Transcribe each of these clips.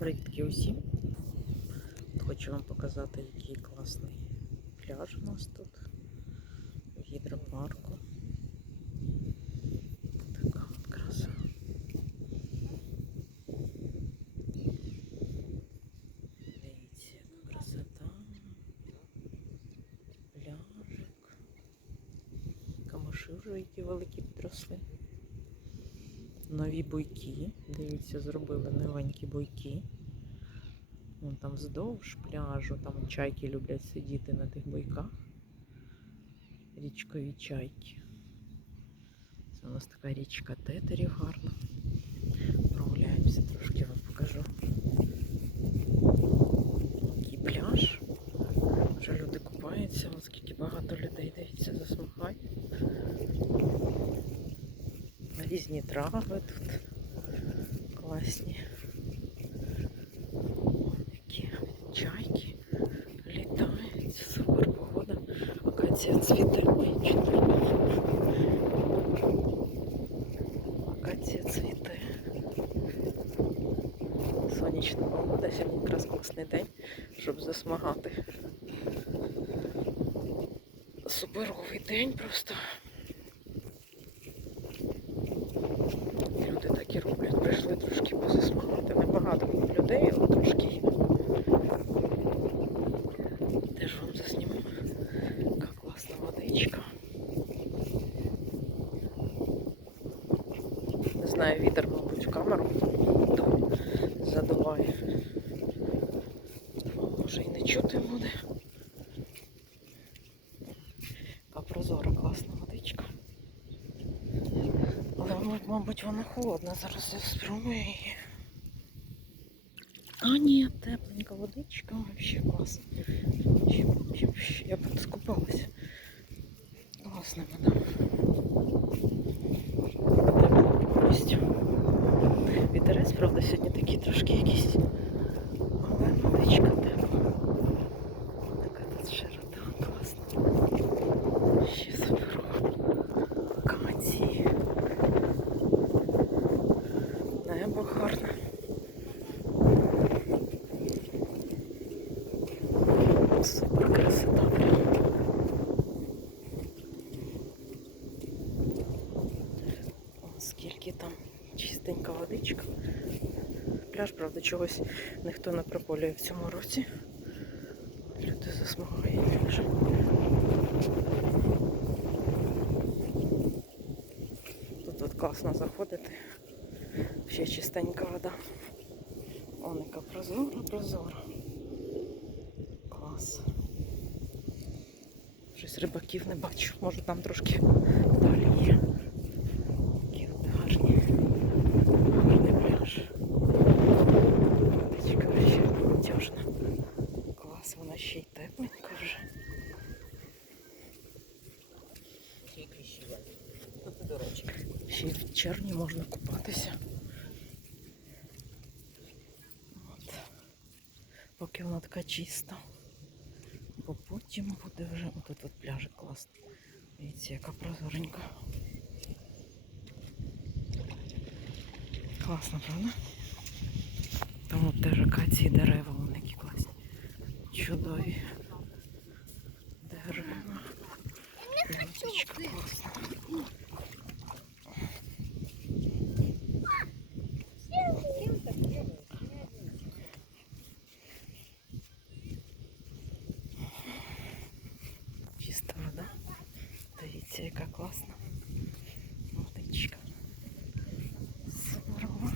Привітки усім. Хочу вам показати, який класний пляж у нас тут. В гідропарку. Така от краса. Дивіться, яка красота. Пляжик. Камаши вже які великі підросли. Нові буйки. Дивіться, зробили новенькі буйки. Вон там вздовж пляжу, там чайки люблять сидіти на тих буйках. Річкові чайки. Це у нас така річка тетерів гарна. Прогуляємося, трошки вам покажу. Який пляж. Вже люди купаються, Ось скільки багато людей дивіться, засмагає. Різні трави тут класні. Які чайки літають, супер погода. Акація цвіте. Акація цвіте. Сонячна погода, сьогодні якраз класний день, щоб засмагати. Суперовий день просто. Люди так і роблять. Прийшли трошки позасмагати. Небагато людей, але трошки є. Теж вам засніму. Яка класна водичка. Не знаю, вітер, мабуть, в камеру ду- задуває. Вам може і не чути буде. Яка прозора класна водичка. Але, мабуть, вона холодна. Зараз я спробую. А, ні, тепленька водичка, вообще ще, я б скупалася. Класна вода. Тепла повністю. Вітерець, правда, сьогодні такий трошки якийсь. Але водичка тепла. Така тут широта класна. Ще суперова. Акації. Небо гарне. Супер красота прям. О, скільки там чистенька водичка. Пляж, правда, чогось ніхто не прополює в цьому році. Люди засмагають вже. Тут от класно заходити. Ще чистенька вода. Он яка прозора, прозора. Клас. Щось рибаків не бачу. Може там трошки далі є. Такі от гарні. Гарний пляж. Водичка ще надіжна. Клас, вона ще й тепленька вже. Ще й кліщі Тут, до речі. Ще й в червні можна купатися. От. Поки вона така чиста. Бо потім буде вже. Отут от пляжик класний. Дивіться, яка прозоренька. Класно, правда? Там от теж акації дерева, вони які класні. Чудові. Дерева. Класна. Дивіться, яка класна. Водичка. Здорово.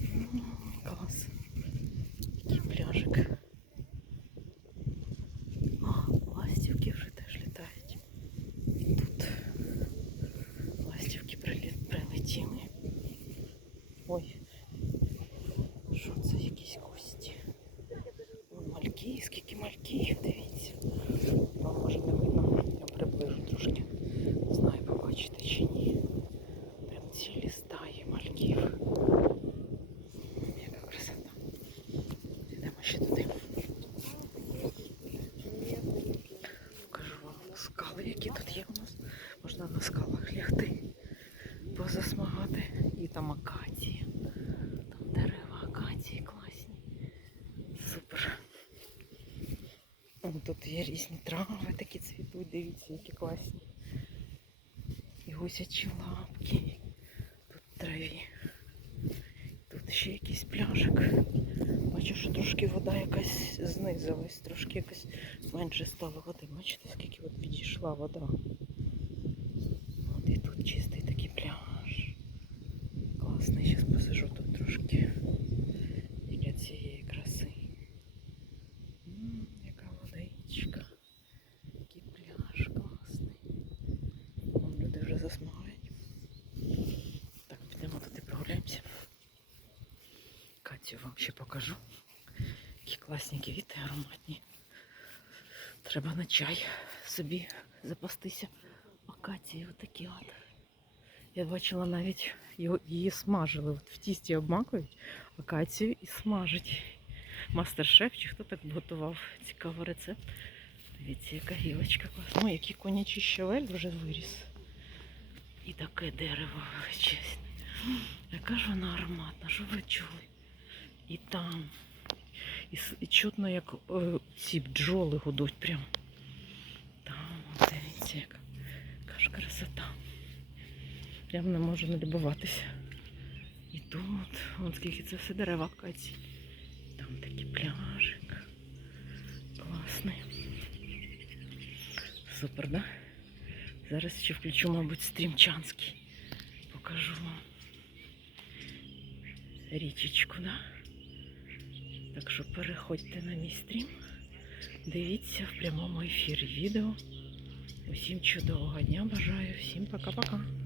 М, Клас. Який пляжик. О, ластівки вже теж літають. Тут ластівки прилі- прилетіли. Ой. Що це якісь кості? Вон мальки, скільки мальків, дивіться. Вам може не видно, я приближу трошки. Не знаю, побачите чи ні. Прям цілі стаї мальків. Яка красота. Йдемо ще туди. Покажу вам скали, які тут є у нас. Можна на скалах лягти, позасмагати. І там акації. Там дерева акації. Вон тут є різні трави такі цвітуть, дивіться, які класні. І гусячі лапки. Тут траві. Тут ще якийсь пляжик. Бачу, що трошки вода якась знизилась, трошки якось менше стало води. Бачите, скільки от підійшла вода. От і тут чистий такий пляж. Класний, зараз посижу тут трошки біля цієї краси. М, яка водичка. Який пляж класний. Вон люди вже засмагають. Так, підемо туди прогуляємося. Катю вам ще покажу. Які класні квіти ароматні. Треба на чай собі запастися. Акації отакі от. Я бачила навіть його, її смажили. От в тісті обмакують акацію і смажать. Мастер-шеф чи хто так готував цікавий рецепт. Дивіться, яка гілочка класна. Ой, який конячий щавель вже виріс. І таке дерево величезне. Яка ж вона ароматна, що ви чули? І там. І, чутно, як е, ці бджоли гудуть прям. Там, дивіться, яка, яка ж красота. Прям не можу налюбуватися. І тут, вон скільки це все дерева акації. Там такий пляжик. Класний. Супер, да? Зараз ще включу, мабуть, стрімчанський. Покажу вам річечку, да? Так що переходьте на мій стрім. Дивіться в прямому ефірі відео. Усім чудового дня бажаю. Всім пока-пока.